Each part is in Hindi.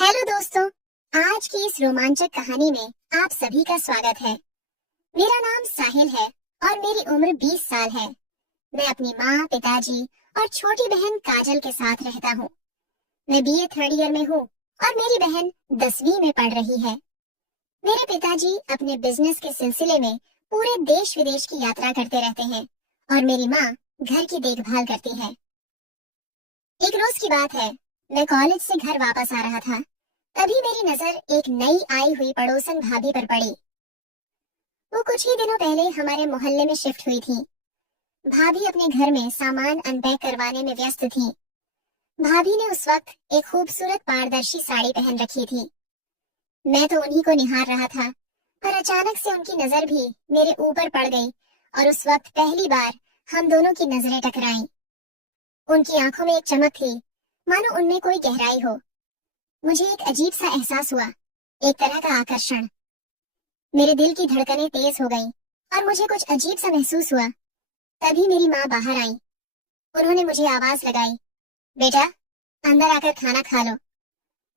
हेलो दोस्तों, आज की इस रोमांचक कहानी में आप सभी का स्वागत है। मेरा नाम साहिल है और मेरी उम्र 20 साल है। मैं अपनी माँ, पिताजी और छोटी बहन काजल के साथ रहता हूँ। मैं बीए थर्ड ईयर में हूँ और मेरी बहन 10वीं में पढ़ रही है। मेरे पिताजी अपने बिजनेस के सिलसिले में पूरे देश विदेश की यात्रा करते रहते हैं और मेरी माँ घर की देखभाल करती है। एक रोज की बात है, मैं कॉलेज से घर वापस आ रहा था। तभी मेरी नजर एक नई आई हुई पड़ोसन भाभी पर पड़ी। वो कुछ ही दिनों पहले हमारे मोहल्ले में शिफ्ट हुई थी। भाभी अपने घर में सामान अनपैक करवाने में व्यस्त थी। भाभी ने उस वक्त एक खूबसूरत पारदर्शी साड़ी पहन रखी थी। मैं तो उन्हीं को निहार रहा था, पर अचानक से उनकी नजर भी मेरे ऊपर पड़ गई और उस वक्त पहली बार हम दोनों की नजरें टकराईं। उनकी आंखों में एक चमक थी, मानो उनमें कोई गहराई हो। मुझे एक अजीब सा एहसास हुआ, एक तरह का आकर्षण। मेरे दिल की धड़कनें तेज हो गईं और मुझे कुछ अजीब सा महसूस हुआ। तभी मेरी माँ बाहर आई। उन्होंने मुझे आवाज लगाई, बेटा अंदर आकर खाना खा लो।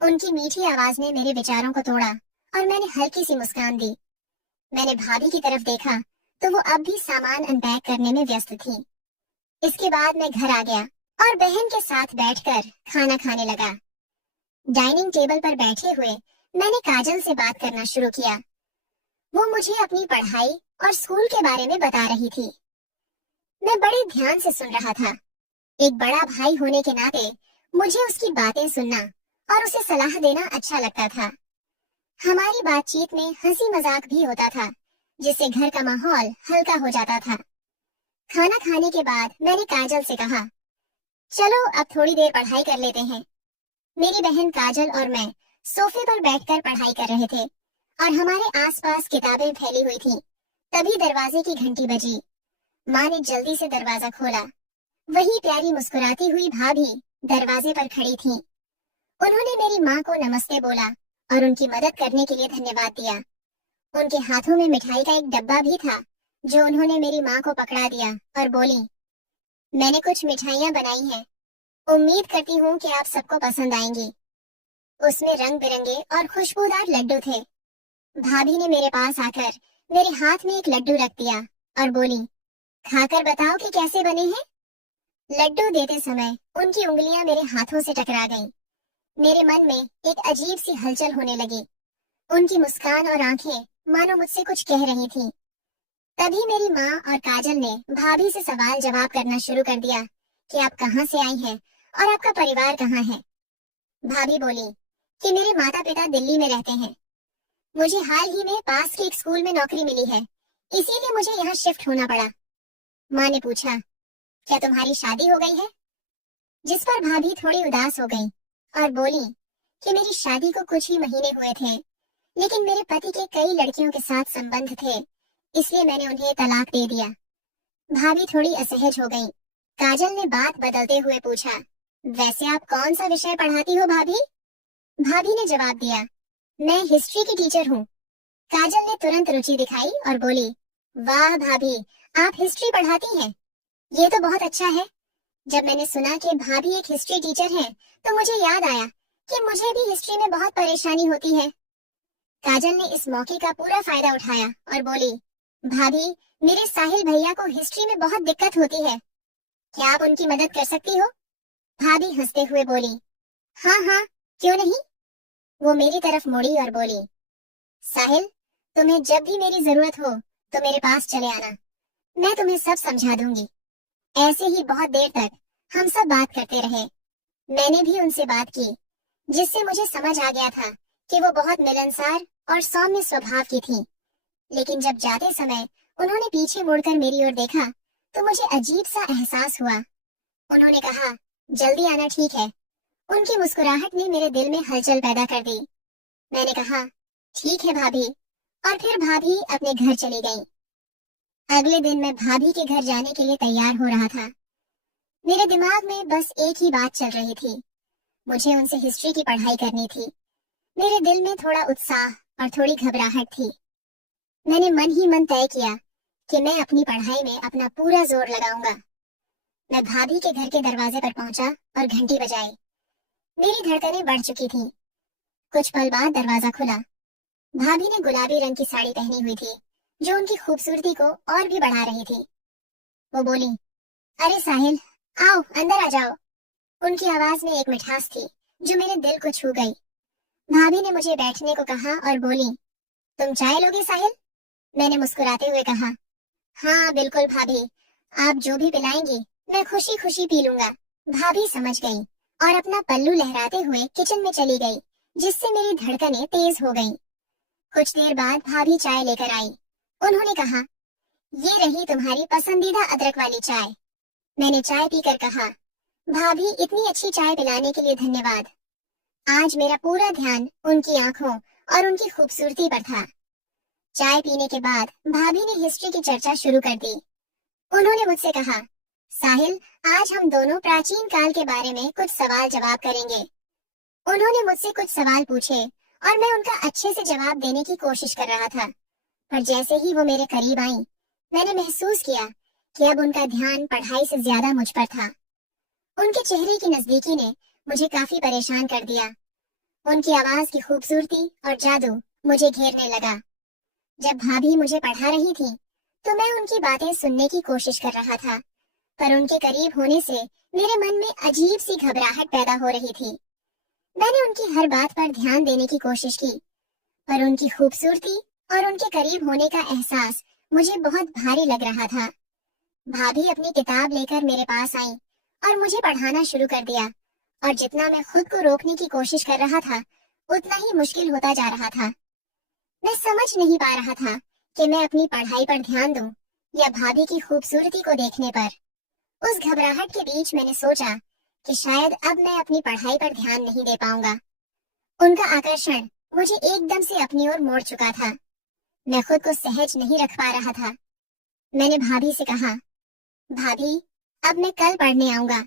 उनकी मीठी आवाज ने मेरे विचारों को तोड़ा और मैंने हल्की सी मुस्कान दी। मैंने भाभी की तरफ देखा तो वो अब भी सामान अनपैक करने में व्यस्त थी। इसके बाद मैं घर आ गया और बहन के साथ बैठकर खाना खाने लगा। डाइनिंग टेबल पर बैठे हुए मैंने काजल से बात करना शुरू किया। वो मुझे अपनी पढ़ाई और स्कूल के बारे में बता रही थी। मैं बड़े ध्यान से सुन रहा था। एक बड़ा भाई होने के नाते मुझे उसकी बातें सुनना और उसे सलाह देना अच्छा लगता था। हमारी बातचीत में हंसी मजाक भी होता था, जिससे घर का माहौल हल्का हो जाता था। खाना खाने के बाद मैंने काजल से कहा, चलो अब थोड़ी देर पढ़ाई कर लेते हैं। मेरी बहन काजल और मैं सोफे पर बैठकर पढ़ाई कर रहे थे और हमारे आसपास किताबें फैली हुई थीं। तभी दरवाजे की घंटी बजी। माँ ने जल्दी से दरवाजा खोला। वही प्यारी मुस्कुराती हुई भाभी दरवाजे पर खड़ी थीं। उन्होंने मेरी माँ को नमस्ते बोला और उनकी मदद करने के लिए धन्यवाद दिया। उनके हाथों में मिठाई का एक डब्बा भी था, जो उन्होंने मेरी माँ को पकड़ा दिया और बोली, मैंने कुछ मिठाइयाँ बनाई हैं, उम्मीद करती हूँ कि आप सबको पसंद आएंगी। उसमें रंग बिरंगे और खुशबूदार लड्डू थे। भाभी ने मेरे पास आकर मेरे हाथ में एक लड्डू रख दिया और बोली, खाकर बताओ कि कैसे बने हैं। लड्डू देते समय उनकी उंगलियां मेरे हाथों से टकरा गईं। मेरे मन में एक अजीब सी हलचल होने लगी। उनकी मुस्कान और आंखें मानो मुझसे कुछ कह रही थीं। तभी मेरी माँ और काजल ने भाभी से सवाल जवाब करना शुरू कर दिया कि आप कहाँ से आई हैं और आपका परिवार कहाँ है। भाभी बोली कि मेरे माता पिता दिल्ली में रहते हैं। मुझे हाल ही में पास के एक स्कूल में नौकरी मिली है, इसीलिए मुझे यहाँ शिफ्ट होना पड़ा। माँ ने पूछा, क्या तुम्हारी शादी हो गई है? जिस पर भाभी थोड़ी उदास हो गई और बोली कि मेरी शादी को कुछ ही महीने हुए थे, लेकिन मेरे पति के कई लड़कियों के साथ संबंध थे, इसलिए मैंने उन्हें तलाक दे दिया। भाभी थोड़ी असहज हो गई। काजल ने बात बदलते हुए पूछा, वैसे आप कौन सा विषय पढ़ाती हो भाभी? भाभी ने जवाब दिया, मैं हिस्ट्री की टीचर हूँ। काजल ने तुरंत रुचि दिखाई और बोली, वाह भाभी, आप हिस्ट्री पढ़ाती हैं, ये तो बहुत अच्छा है। जब मैंने सुना कि भाभी एक हिस्ट्री टीचर हैं, तो मुझे याद आया कि मुझे भी हिस्ट्री में बहुत परेशानी होती है। काजल ने इस मौके का पूरा फायदा उठाया और बोली, भाभी, मेरे साहिल भैया को हिस्ट्री में बहुत दिक्कत होती है, क्या आप उनकी मदद कर सकती हो? भाभी हंसते हुए बोली, हाँ हाँ, क्यों नहीं। वो मेरी तरफ मुड़ी और बोली, साहिल, तुम्हें जब भी मेरी जरूरत हो तो मेरे पास चले आना, मैं तुम्हें सब समझा दूंगी। ऐसे ही बहुत देर तक हम सब बात करते रहे। मैंने भी उनसे बात की, जिससे मुझे समझ आ गया था कि वो बहुत मिलनसार और सौम्य स्वभाव की थी। लेकिन जब जाते समय उन्होंने पीछे मुड़कर मेरी ओर देखा तो मुझे अजीब सा एहसास हुआ। उन्होंने कहा, जल्दी आना, ठीक है। उनकी मुस्कुराहट ने मेरे दिल में हलचल पैदा कर दी। मैंने कहा, ठीक है भाभी, और फिर भाभी अपने घर चली गई। अगले दिन मैं भाभी के घर जाने के लिए तैयार हो रहा था। मेरे दिमाग में बस एक ही बात चल रही थी, मुझे उनसे हिस्ट्री की पढ़ाई करनी थी। मेरे दिल में थोड़ा उत्साह और थोड़ी घबराहट थी। मैंने मन ही मन तय किया कि मैं अपनी पढ़ाई में अपना पूरा जोर लगाऊंगा। मैं भाभी के घर के दरवाजे पर पहुंचा और घंटी बजाई। मेरी धड़कनें बढ़ चुकी थीं। कुछ पल बाद दरवाजा खुला। भाभी ने गुलाबी रंग की साड़ी पहनी हुई थी, जो उनकी खूबसूरती को और भी बढ़ा रही थी। वो बोली, अरे साहिल, आओ अंदर आ जाओ। उनकी आवाज में एक मिठास थी जो मेरे दिल को छू गई। भाभी ने मुझे बैठने को कहा और बोली, तुम चाय लोगे साहिल? मैंने मुस्कुराते हुए कहा, हाँ बिल्कुल भाभी, आप जो भी पिलाएंगी मैं खुशी खुशी पी लूंगा। भाभी समझ गई और अपना पल्लू लहराते हुए किचन में चली गई, जिससे मेरी धड़कनें तेज हो गईं। कुछ देर बाद भाभी चाय लेकर आई। उन्होंने कहा, ये रही तुम्हारी पसंदीदा अदरक वाली चाय। मैंने चाय पीकर कहा, भाभी इतनी अच्छी चाय पिलाने के लिए धन्यवाद। आज मेरा पूरा ध्यान उनकी आंखों और उनकी खूबसूरती पर था। चाय पीने के बाद भाभी ने हिस्ट्री की चर्चा शुरू कर दी। उन्होंने मुझसे कहा, साहिल, आज हम दोनों प्राचीन काल के बारे में कुछ सवाल जवाब करेंगे। उन्होंने मुझसे कुछ सवाल पूछे और मैं उनका अच्छे से जवाब देने की कोशिश कर रहा था, पर जैसे ही वो मेरे करीब आई, मैंने महसूस किया कि अब उनका ध्यान पढ़ाई से ज्यादा मुझ पर था। उनके चेहरे की नजदीकी ने मुझे काफी परेशान कर दिया। उनकी आवाज की खूबसूरती और जादू मुझे घेरने लगा। जब भाभी मुझे पढ़ा रही थी, तो मैं उनकी बातें सुनने की कोशिश कर रहा था, पर उनके करीब होने से मेरे मन में अजीब सी घबराहट पैदा हो रही थी। मैंने उनकी हर बात पर ध्यान देने की कोशिश की, पर उनकी खूबसूरती और उनके करीब होने का एहसास मुझे बहुत भारी लग रहा था। भाभी अपनी किताब लेकर मेरे पास आई और मुझे पढ़ाना शुरू कर दिया, और जितना मैं खुद को रोकने की कोशिश कर रहा था, उतना ही मुश्किल होता जा रहा था। मैं समझ नहीं पा रहा था कि मैं अपनी पढ़ाई पर ध्यान दूं या भाभी की खूबसूरती को देखने पर। उस घबराहट के बीच मैंने सोचा कि शायद अब मैं अपनी पढ़ाई पर ध्यान नहीं दे पाऊंगा। उनका आकर्षण मुझे एकदम से अपनी ओर मोड़ चुका था। मैं खुद को सहज नहीं रख पा रहा था। मैंने भाभी से कहा, भाभी, अब मैं कल पढ़ने आऊंगा।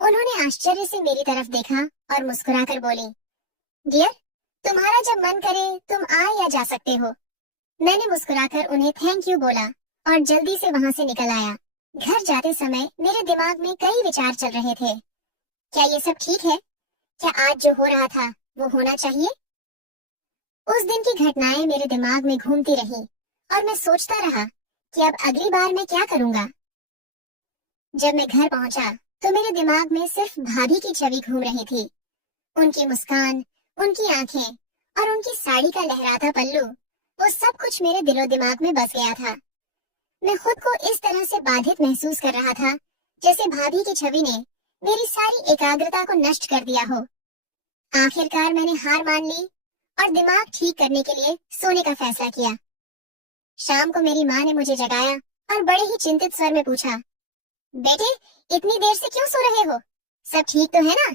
उन्होंने आश्चर्य से मेरी तरफ देखा और मुस्कुराकर बोली, डियर, तुम्हारा जब मन करे तुम आ या जा सकते हो। मैंने मुस्कुराकर उन्हें थैंक यू बोला और जल्दी से वहां से निकल आया। घर जाते समय मेरे दिमाग में कई विचार चल रहे थे। क्या ये सब ठीक है? क्या आज जो हो रहा था वो होना चाहिए? उस दिन की घटनाएं मेरे दिमाग में घूमती रही और मैं सोचता रहा कि अब अगली बार मैं क्या करूंगा। जब मैं घर पहुंचा तो मेरे दिमाग में सिर्फ भाभी की छवि घूम रही थी। उनकी मुस्कान, उनकी आंखें और उनकी साड़ी का लहराता पल्लू, वो सब कुछ मेरे दिलो दिमाग में बस गया था। मैं खुद को इस तरह से बाधित महसूस कर रहा था जैसे भाभी की छवि ने मेरी सारी एकाग्रता को नष्ट कर दिया हो। आखिरकार मैंने हार मान ली और दिमाग ठीक करने के लिए सोने का फैसला किया। शाम को मेरी माँ ने मुझे जगाया और बड़े ही चिंतित स्वर में पूछा, बेटे, इतनी देर से क्यों सो रहे हो? सब ठीक तो है ना?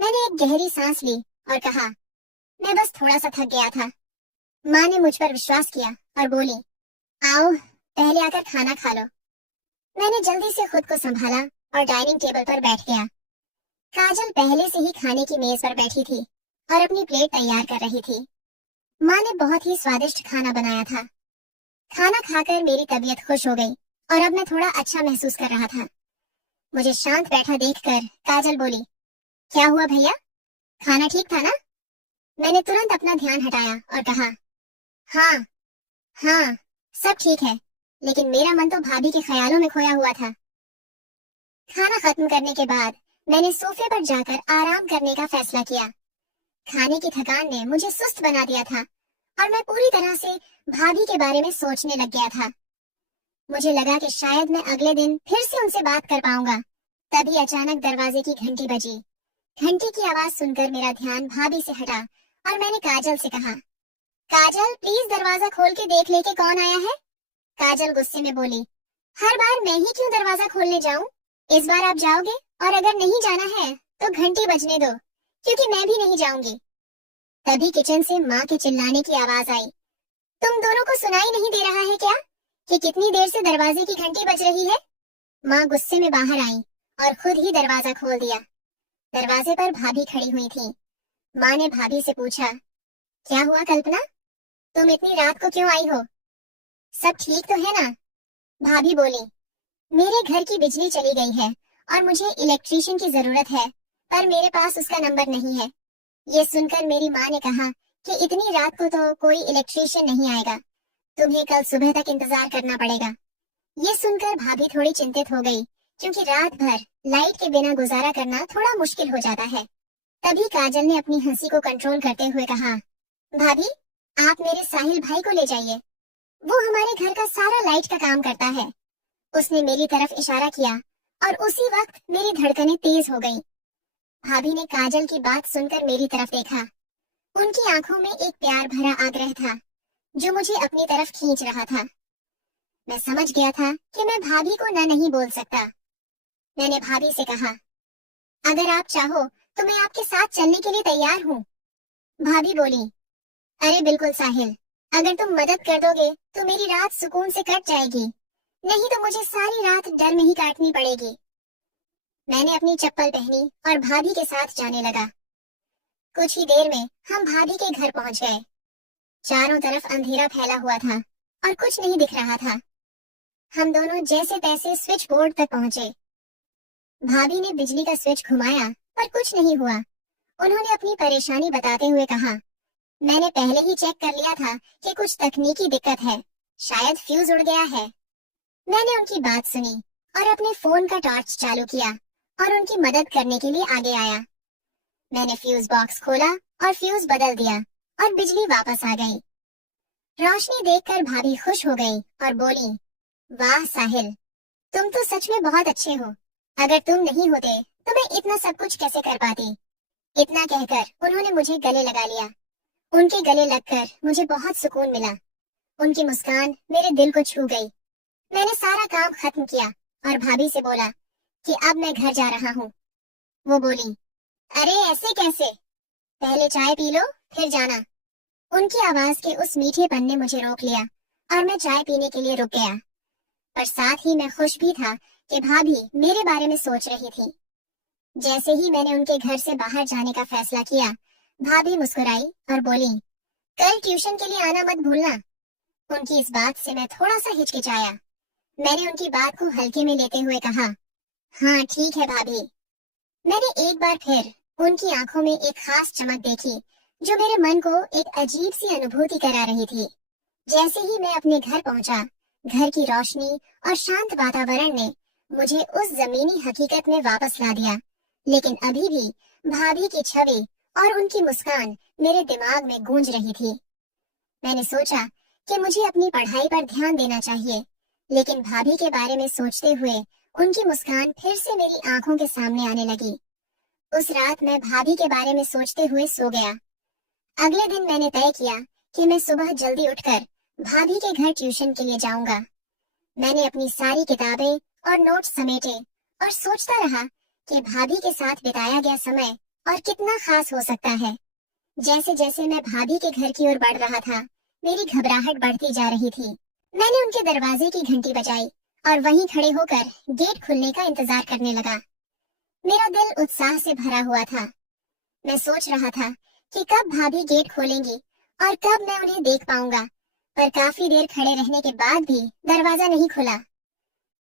मैंने एक गहरी सांस ली और कहा, मैं बस थोड़ा सा थक गया था। माँ ने मुझ पर विश्वास किया और बोली, आओ पहले आकर खाना खा लो। मैंने जल्दी से खुद को संभाला और डाइनिंग टेबल पर बैठ गया। काजल पहले से ही खाने की मेज पर बैठी थी और अपनी प्लेट तैयार कर रही थी। माँ ने बहुत ही स्वादिष्ट खाना बनाया था। खाना खाकर मेरी तबीयत खुश हो गई और अब मैं थोड़ा अच्छा महसूस कर रहा था। मुझे शांत बैठा देखकर काजल बोली, क्या हुआ भैया, खाना ठीक था ना? मैंने तुरंत अपना ध्यान हटाया और कहा, हाँ हाँ, सब ठीक है, लेकिन मेरा मन तो भाभी के ख्यालों में खोया हुआ था। खाना खत्म करने के बाद मैंने सोफे पर जाकर आराम करने का फैसला किया। खाने की थकान ने मुझे सुस्त बना दिया था और मैं पूरी तरह से भाभी के बारे में सोचने लग गया था। मुझे लगा कि शायद मैं अगले दिन फिर से उनसे बात कर पाऊंगा। तभी अचानक दरवाजे की घंटी बजी। घंटी की आवाज सुनकर मेरा ध्यान भाभी से हटा और मैंने काजल से कहा, काजल, प्लीज दरवाजा खोल के देख ले कि कौन आया है। काजल गुस्से में बोली, हर बार मैं ही क्यों दरवाजा खोलने जाऊं? इस बार आप जाओगे और अगर नहीं जाना है तो घंटी बजने दो, क्योंकि मैं भी नहीं जाऊंगी। तभी किचन से माँ के चिल्लाने की आवाज आई, तुम दोनों को सुनाई नहीं दे रहा है क्या कि कितनी देर से दरवाजे की घंटी बज रही है? माँ गुस्से में बाहर आई और खुद ही दरवाजा खोल दिया। दरवाजे पर भाभी खड़ी हुई थी। माँ ने भाभी से पूछा, क्या हुआ कल्पना, तुम इतनी रात को क्यों आई हो? सब ठीक तो है ना? भाभी बोली, मेरे घर की बिजली चली गई है और मुझे इलेक्ट्रीशियन की जरूरत है, पर मेरे पास उसका नंबर नहीं है। ये सुनकर मेरी माँ ने कहा कि इतनी रात को तो कोई इलेक्ट्रिशियन नहीं आएगा, तुम्हें कल सुबह तक इंतजार करना पड़ेगा। ये सुनकर भाभी थोड़ी चिंतित हो गई, क्योंकि रात भर लाइट के बिना गुजारा करना थोड़ा मुश्किल हो जाता है। तभी काजल ने अपनी हंसी को कंट्रोल करते हुए कहा, भाभी, आप मेरे साहिल भाई को ले जाइए, वो हमारे घर का सारा लाइट का काम करता है। उसने मेरी तरफ इशारा किया और उसी वक्त मेरी धड़कनें तेज हो गईं। भाभी ने काजल की बात सुनकर मेरी तरफ देखा। उनकी आंखों में एक प्यार भरा आग्रह था जो मुझे अपनी तरफ खींच रहा था। मैं समझ गया था कि मैं भाभी को न नहीं बोल सकता। मैंने भाभी से कहा, अगर आप चाहो तो मैं आपके साथ चलने के लिए तैयार हूँ। भाभी बोली, अरे बिल्कुल साहिल, अगर तुम मदद कर दोगे तो मेरी रात सुकून से कट जाएगी, नहीं तो मुझे सारी रात डर में ही काटनी पड़ेगी। मैंने अपनी चप्पल पहनी और भाभी के साथ जाने लगा। कुछ ही देर में हम भाभी के घर पहुंच गए। चारों तरफ अंधेरा फैला हुआ था और कुछ नहीं दिख रहा था। हम दोनों जैसे तैसे स्विच बोर्ड तक पहुंचे। भाभी ने बिजली का स्विच घुमाया पर कुछ नहीं हुआ। उन्होंने अपनी परेशानी बताते हुए कहा, मैंने पहले ही चेक कर लिया था कि कुछ तकनीकी दिक्कत है, शायद फ्यूज उड़ गया है। मैंने उनकी बात सुनी और अपने फोन का टॉर्च चालू किया और उनकी मदद करने के लिए आगे आया। मैंने फ्यूज बॉक्स खोला और फ्यूज बदल दिया और बिजली वापस आ गई। रोशनी देखकर भाभी खुश हो गई और बोली, वाह साहिल, तुम तो सच में बहुत अच्छे हो। अगर तुम नहीं होते तो मैं इतना सब कुछ कैसे कर पाती। इतना कहकर उन्होंने मुझे गले लगा लिया। उनके गले लगकर मुझे बहुत सुकून मिला। उनकी मुस्कान मेरे दिल को छू गई। मैंने सारा काम खत्म किया और भाभी से बोला कि अब मैं घर जा रहा हूँ। वो बोली, अरे ऐसे कैसे, पहले चाय पी लो फिर जाना। उनकी आवाज के उस मीठेपन ने मुझे रोक लिया और मैं चाय पीने के लिए रुक गया। पर साथ ही मैं खुश भी था कि भाभी मेरे बारे में सोच रही थी। जैसे ही मैंने उनके घर से बाहर जाने का फैसला किया, भाभी मुस्कुराई और बोली, कल ट्यूशन के लिए आना मत भूलना। उनकी इस बात से मैं थोड़ा सा हिचकिचाया। मैंने उनकी बात को हल्के में लेते हुए कहा, हाँ ठीक है भाभी। मैंने एक बार फिर उनकी आंखों में एक खास चमक देखी जो मेरे मन को एक अजीब सी अनुभूति करा रही थी। जैसे ही मैं अपने घर पहुंचा, घर की रोशनी और शांत वातावरण ने मुझे उस जमीनी हकीकत में वापस ला दिया। लेकिन अभी भी भाभी की छवि और उनकी मुस्कान मेरे दिमाग में गूंज रही थी। मैंने सोचा कि मुझे अपनी पढ़ाई पर ध्यान देना चाहिए, लेकिन भाभी के बारे में सोचते हुए उनकी मुस्कान फिर से मेरी आंखों के सामने आने लगी। उस रात मैं भाभी के बारे में सोचते हुए सो गया। अगले दिन मैंने तय किया कि मैं सुबह जल्दी उठकर भाभी के घर ट्यूशन के लिए जाऊंगा। मैंने अपनी सारी किताबें और नोट्स समेटे और सोचता रहा कि भाभी के साथ बिताया गया समय और कितना खास हो सकता है। जैसे जैसे मैं भाभी के घर की ओर बढ़ रहा था, मेरी घबराहट बढ़ती जा रही थी। मैंने उनके दरवाजे की घंटी बजाई और वहीं खड़े होकर गेट खुलने का इंतजार करने लगा। मेरा दिल उत्साह से भरा हुआ था। मैं सोच रहा था कि कब भाभी गेट खोलेंगी और कब मैं उन्हें देख पाऊंगा, पर काफी देर खड़े रहने के बाद भी दरवाजा नहीं खुला।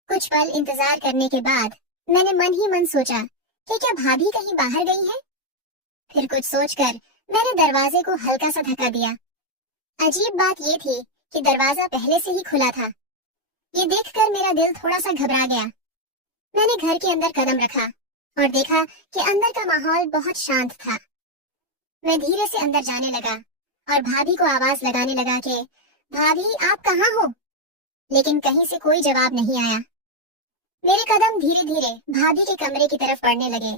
कुछ पल इंतजार करने के बाद मैंने मन ही मन सोचा कि क्या भाभी कहीं बाहर गई है। फिर कुछ सोचकर मैंने दरवाजे को हल्का सा धक्का दिया। अजीब बात ये थी कि दरवाजा पहले से ही खुला था। ये देखकर मेरा दिल थोड़ा सा घबरा गया। मैंने घर के अंदर कदम रखा और देखा कि अंदर का माहौल बहुत शांत था। मैं धीरे से अंदर जाने लगा और भाभी को आवाज लगाने लगा कि भाभी आप कहाँ हो, लेकिन कहीं से कोई जवाब नहीं आया। मेरे कदम धीरे धीरे भाभी के कमरे की तरफ बढ़ने लगे।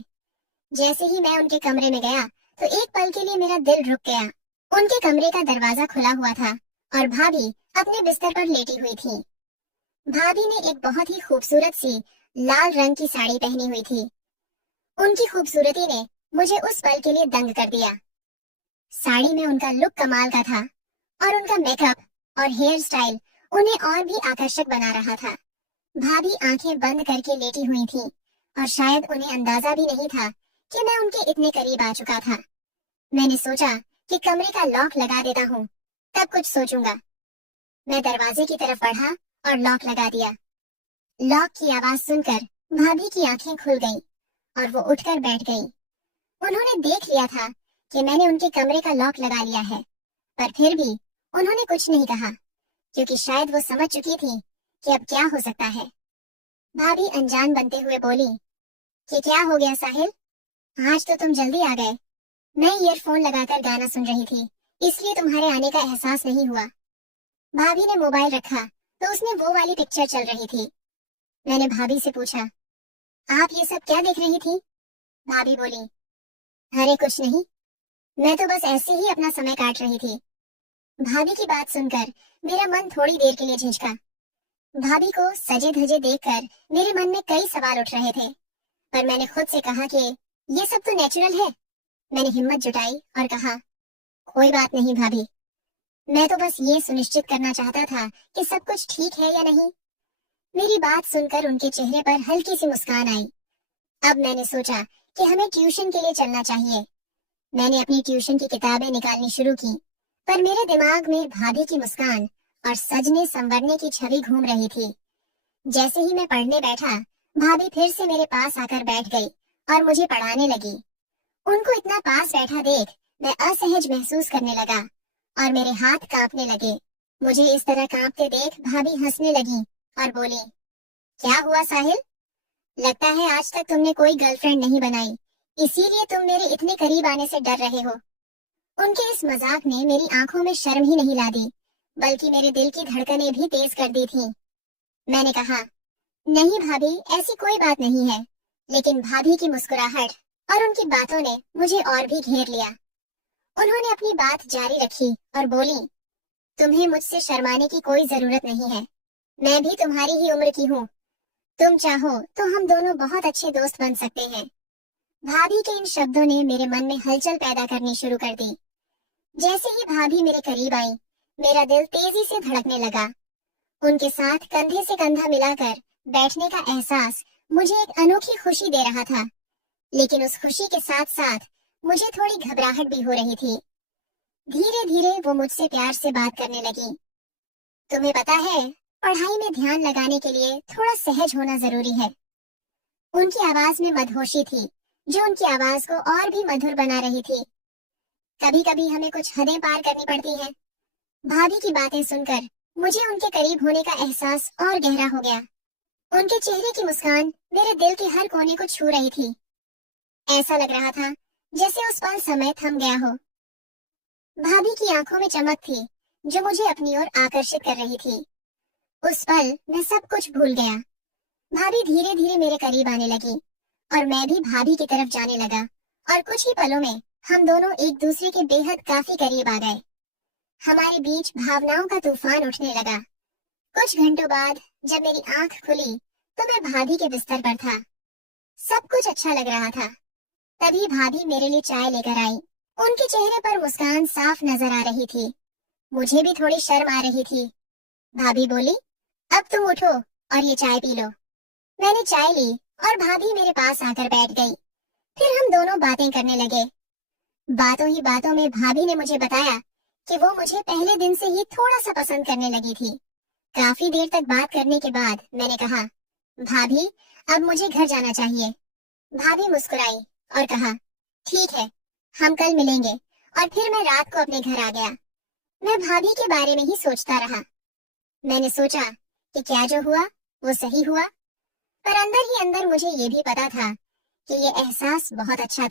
जैसे ही मैं उनके कमरे में गया तो एक पल के लिए मेरा दिल रुक गया। उनके कमरे का दरवाजा खुला हुआ था और भाभी अपने बिस्तर पर लेटी हुई थी। भाभी ने एक बहुत ही खूबसूरत सी लाल रंग की साड़ी पहनी हुई थी। उनकी खूबसूरती ने मुझे उस पल के लिए दंग कर दिया। साड़ी में उनका लुक कमाल का था और उनका मेकअप और हेयर स्टाइल उन्हें और भी आकर्षक बना रहा था। भाभी आंखें बंद करके लेटी हुई थी और शायद उन्हें अंदाजा भी नहीं था कि मैं उनके इतने करीब आ चुका था। मैंने सोचा कि कमरे का लॉक लगा देता हूँ, तब कुछ सोचूंगा। मैं दरवाजे की तरफ बढ़ा और लॉक लगा दिया। लॉक की आवाज सुनकर भाभी की आंखें खुल गईं और वो उठकर बैठ गईं। उन्होंने देख लिया था कि मैंने उनके कमरे का लॉक लगा लिया है, पर फिर भी उन्होंने कुछ नहीं कहा, क्योंकि शायद वो समझ चुकी थी कि अब क्या हो सकता है। भाभी अनजान बनते हुए बोली कि क्या हो गया साहिल, आज तो तुम जल्दी आ गए। मैं ईयरफोन लगाकर गाना सुन रही थी, इसलिए तुम्हारे आने का एहसास नहीं हुआ। भाभी ने मोबाइल रखा तो उसमें वो वाली पिक्चर चल रही थी। मैंने भाभी से पूछा, आप ये सब क्या देख रही थी? भाभी बोली, अरे कुछ नहीं, मैं तो बस ऐसे ही अपना समय काट रही थी। भाभी की बात सुनकर मेरा मन थोड़ी देर के लिए झिझका। भाभी को सजे धजे देखकर मेरे मन में कई सवाल उठ रहे थे, पर मैंने खुद से कहा कि ये सब तो नेचुरल है। मैंने हिम्मत जुटाई और कहा, कोई बात नहीं भाभी, मैं तो बस ये सुनिश्चित करना चाहता था कि सब कुछ ठीक है या नहीं। मेरी बात सुनकर उनके चेहरे पर हल्की सी मुस्कान आई। अब मैंने सोचा कि हमें ट्यूशन के लिए चलना चाहिए। मैंने अपनी ट्यूशन की किताबें निकालनी शुरू की, पर मेरे दिमाग में भाभी की मुस्कान और सजने संवरने की छवि घूम रही थी। जैसे ही मैं पढ़ने बैठा, भाभी फिर से मेरे पास आकर बैठ गई और मुझे पढ़ाने लगी। उनको इतना पास बैठा देख मैं असहज महसूस करने लगा और मेरे हाथ कांपने लगे। मुझे इस तरह कांपते देख भाभी हंसने लगी और बोली, क्या हुआ साहिल, लगता है आज तक तुमने कोई गर्लफ्रेंड नहीं बनाई, इसीलिए तुम मेरे इतने करीब आने से डर रहे हो। उनके इस मजाक ने मेरी आंखों में शर्म ही नहीं ला दी, बल्कि मेरे दिल की धड़कनें भी तेज कर दी थी। मैंने कहा, नहीं भाभी, ऐसी कोई बात नहीं है। लेकिन भाभी की मुस्कुराहट और उनकी बातों ने मुझे और भी घेर लिया। उन्होंने अपनी बात जारी रखी और बोली, तुम्हें मुझसे शर्माने की कोई जरूरत नहीं है, मैं भी तुम्हारी ही उम्र की हूँ। तुम चाहो तो हम दोनों बहुत अच्छे दोस्त बन सकते हैं। भाभी के इन शब्दों ने मेरे मन में हलचल पैदा करनी शुरू कर दी। जैसे ही भाभी मेरे करीब आई, मेरा दिल तेजी से धड़कने लगा। उनके साथ कंधे से कंधा मिलाकर बैठने का एहसास मुझे एक अनोखी खुशी दे रहा था, लेकिन उस खुशी के साथ साथ मुझे थोड़ी घबराहट भी हो रही थी। धीरे धीरे वो मुझसे प्यार से बात करने लगी। तुम्हें पता है, पढ़ाई में ध्यान लगाने के लिए थोड़ा सहज होना जरूरी है। उनकी आवाज में मदहोशी थी, जो उनकी आवाज को और भी मधुर बना रही थी। कभी कभी हमें कुछ हदें पार करनी पड़ती हैं। भाभी की बातें सुनकर मुझे उनके करीब होने का एहसास और गहरा हो गया। उनके चेहरे की मुस्कान मेरे दिल के हर कोने को छू रही थी। ऐसा लग रहा था जैसे उस पल समय थम गया हो। भाभी की आंखों में चमक थी, जो मुझे अपनी ओर आकर्षित कर रही थी। उस पल मैं सब कुछ भूल गया। भाभी धीरे धीरे मेरे करीब आने लगी और मैं भी भाभी की तरफ जाने लगा, और कुछ ही पलों में हम दोनों एक दूसरे के बेहद काफी करीब आ गए। हमारे बीच भावनाओं का तूफान उठने लगा। कुछ घंटों बाद जब मेरी आंख खुली तो मैं भाभी के बिस्तर पर था। सब कुछ अच्छा लग रहा था। तभी भाभी मेरे लिए चाय लेकर आई। उनके चेहरे पर मुस्कान साफ नजर आ रही थी। मुझे भी थोड़ी शर्म आ रही थी। भाभी बोली, अब तुम उठो और ये चाय पी लो। मैंने चाय ली और भाभी मेरे पास आकर बैठ गई। फिर हम दोनों बातें करने लगे। बातों ही बातों में भाभी ने मुझे बताया कि वो मुझे पहले दिन से ही थोड़ा सा पसंद करने लगी थी। काफी देर तक बात करने के बाद मैंने कहा, भाभी, अब मुझे घर जाना चाहिए। भाभी मुस्कुराई और कहा, ठीक है, हम कल मिलेंगे। और फिर मैं रात को अपने घर आ गया। मैं भाभी के बारे में ही सोचता रहा। मैंने सोचा कि क्या जो हुआ वो सही हुआ, पर अंदर ही अंदर मुझे ये भी पता था कि ये एहसास बहुत अच्छा था।